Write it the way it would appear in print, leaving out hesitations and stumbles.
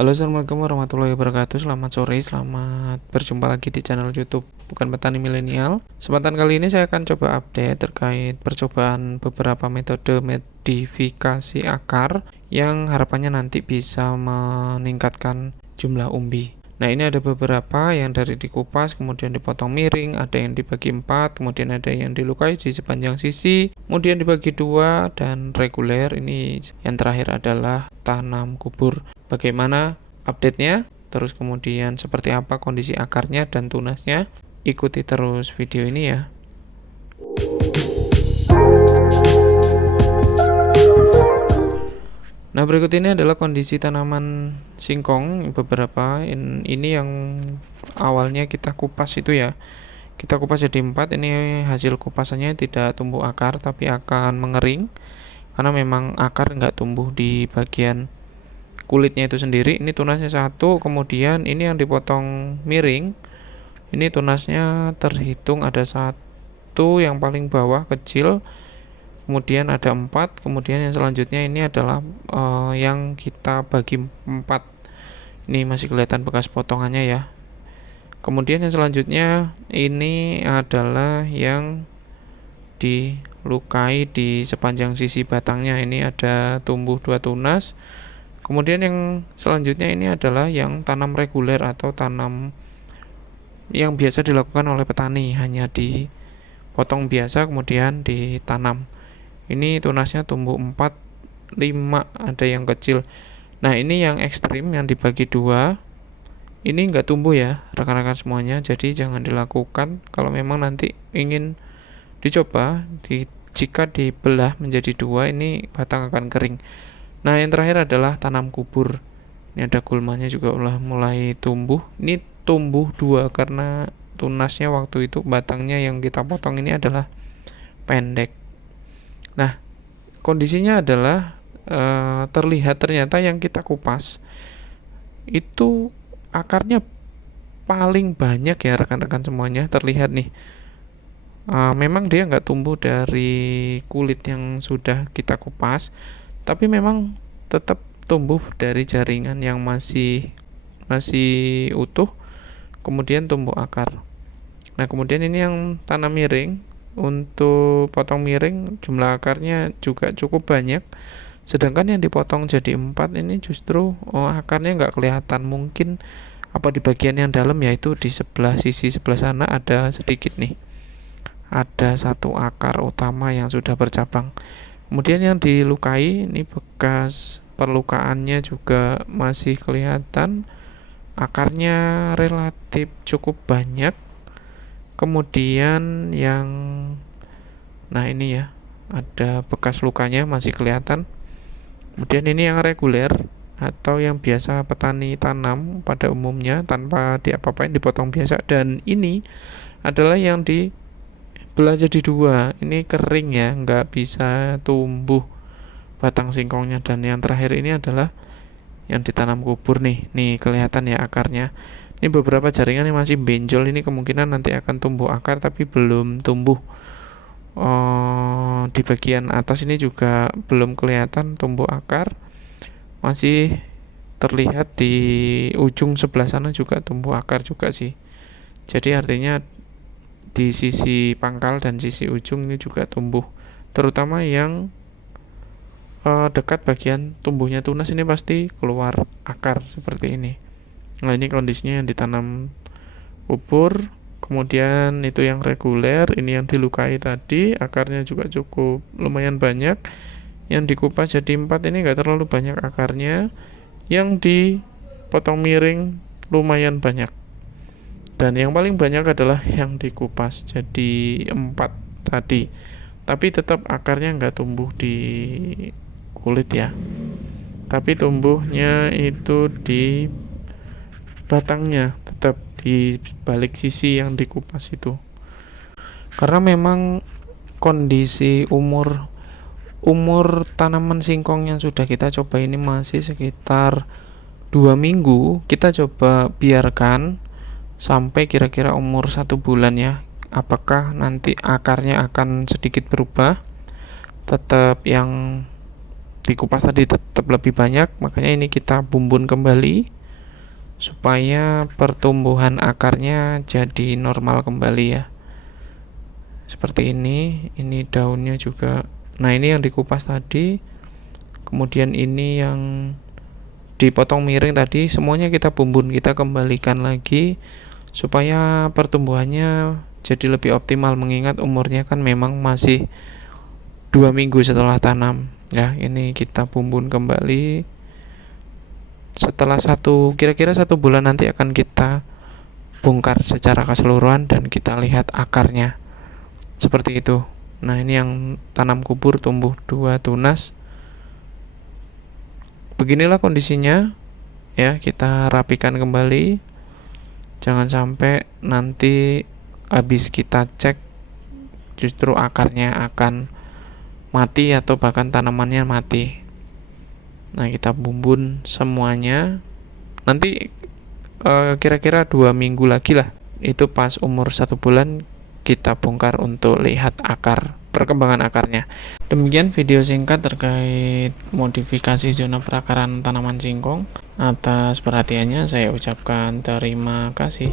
Halo, assalamualaikum warahmatullahi wabarakatuh. Selamat sore, selamat berjumpa lagi di channel YouTube Bukan Petani Milenial. Kesempatan kali ini saya akan coba update terkait percobaan beberapa metode modifikasi akar yang harapannya nanti bisa meningkatkan jumlah umbi. Nah, ini ada beberapa yang dari dikupas, kemudian dipotong miring, ada yang dibagi 4, kemudian ada yang dilukai di sepanjang sisi, kemudian dibagi 2, dan reguler. Ini yang terakhir adalah tanam kubur. Bagaimana update-nya? Terus kemudian seperti apa kondisi akarnya dan tunasnya? Ikuti terus video ini ya. Nah, berikut ini adalah kondisi tanaman singkong beberapa. Ini yang awalnya kita kupas itu ya. Kita kupas jadi 4. Ini hasil kupasannya tidak tumbuh akar tapi akan mengering karena memang akar nggak tumbuh di bagian kulitnya itu sendiri. Ini tunasnya 1, kemudian ini yang dipotong miring. Ini tunasnya terhitung ada 1 yang paling bawah kecil. Kemudian ada 4, kemudian yang selanjutnya ini adalah yang kita bagi 4. Ini masih kelihatan bekas potongannya ya. Kemudian yang selanjutnya ini adalah yang dilukai di sepanjang sisi batangnya. Ini ada tumbuh 2 tunas. Kemudian yang selanjutnya ini adalah yang tanam reguler atau tanam yang biasa dilakukan oleh petani, hanya dipotong biasa kemudian ditanam. Ini tunasnya tumbuh 4, 5, ada yang kecil. Nah, ini yang ekstrim yang dibagi 2. Ini enggak tumbuh ya rekan-rekan semuanya, jadi jangan dilakukan kalau memang nanti ingin dicoba. Jika dibelah menjadi 2, ini batang akan kering. Nah, yang terakhir adalah tanam kubur. Ini ada gulmanya juga mulai tumbuh. Ini tumbuh 2 karena tunasnya waktu itu batangnya yang kita potong ini adalah pendek. Nah, kondisinya adalah terlihat ternyata yang kita kupas itu akarnya paling banyak ya rekan-rekan semuanya. Terlihat nih, memang dia nggak tumbuh dari kulit yang sudah kita kupas, tapi memang tetap tumbuh dari jaringan yang masih utuh, kemudian tumbuh akar. Nah, kemudian ini yang tanam miring. Untuk potong miring jumlah akarnya juga cukup banyak, sedangkan yang dipotong jadi 4 ini justru akarnya nggak kelihatan. Mungkin apa di bagian yang dalam, yaitu di sisi sebelah sana ada sedikit nih, ada 1 akar utama yang sudah bercabang. Kemudian yang dilukai ini bekas perlukaannya juga masih kelihatan, akarnya relatif cukup banyak. Kemudian nah ini ya, ada bekas lukanya masih kelihatan. Kemudian ini yang reguler atau yang biasa petani tanam pada umumnya tanpa diapa-apain, dipotong biasa. Dan ini adalah yang dibelah jadi 2. Ini kering ya, nggak bisa tumbuh batang singkongnya. Dan yang terakhir ini adalah yang ditanam kubur nih kelihatan ya akarnya. Ini beberapa jaringan yang masih benjol, ini kemungkinan nanti akan tumbuh akar tapi belum tumbuh. Di bagian atas ini juga belum kelihatan tumbuh akar, masih terlihat di ujung sebelah sana juga tumbuh akar juga sih. Jadi artinya di sisi pangkal dan sisi ujung ini juga tumbuh, terutama yang dekat bagian tumbuhnya tunas ini pasti keluar akar seperti ini. Nah, ini kondisinya yang ditanam kubur. Kemudian itu yang reguler, ini yang dilukai tadi, akarnya juga cukup lumayan banyak. Yang dikupas jadi 4 ini enggak terlalu banyak akarnya. Yang dipotong miring lumayan banyak. Dan yang paling banyak adalah yang dikupas jadi 4 tadi. Tapi tetap akarnya enggak tumbuh di kulit ya. Tapi tumbuhnya itu di batangnya, tetap di balik sisi yang dikupas itu. Karena memang kondisi umur tanaman singkong yang sudah kita coba ini masih sekitar 2 minggu. Kita coba biarkan sampai kira-kira umur 1 bulan ya. Apakah nanti akarnya akan sedikit berubah, tetap yang dikupas tadi tetap lebih banyak, makanya ini kita bumbun kembali supaya pertumbuhan akarnya jadi normal kembali ya. Seperti ini daunnya juga. Nah, ini yang dikupas tadi, kemudian ini yang dipotong miring tadi, semuanya kita bumbun, kita kembalikan lagi supaya pertumbuhannya jadi lebih optimal, mengingat umurnya kan memang masih 2 minggu setelah tanam ya. Ini kita bumbun kembali. Setelah kira-kira 1 bulan nanti akan kita bongkar secara keseluruhan dan kita lihat akarnya seperti itu. Nah, ini yang tanam kubur tumbuh 2 tunas. Beginilah kondisinya ya, kita rapikan kembali. Jangan sampai nanti habis kita cek justru akarnya akan mati atau bahkan tanamannya mati. Nah, kita bumbun semuanya. Nanti kira-kira 2 minggu lagi lah, itu pas umur 1 bulan kita bongkar untuk lihat perkembangan akarnya. Demikian video singkat terkait modifikasi zona perakaran tanaman singkong. Atas perhatiannya saya ucapkan terima kasih.